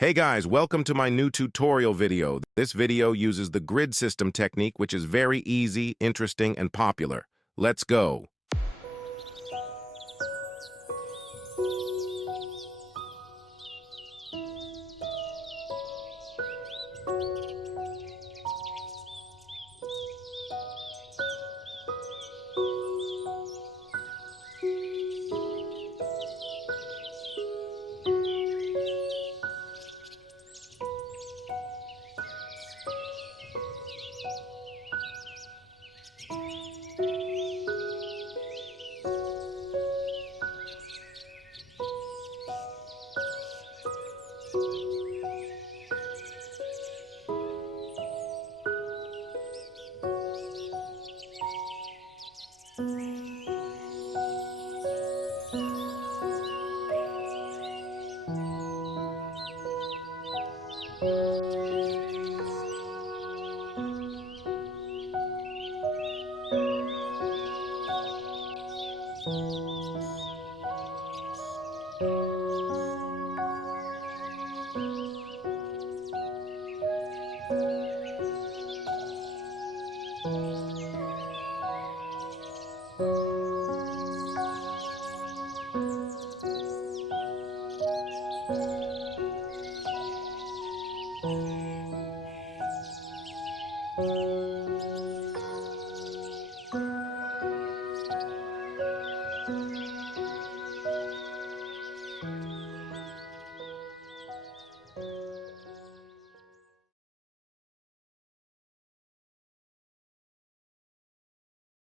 Hey guys, welcome to my new tutorial video. This video uses the grid system technique, which is very easy, interesting, and popular. Let's go.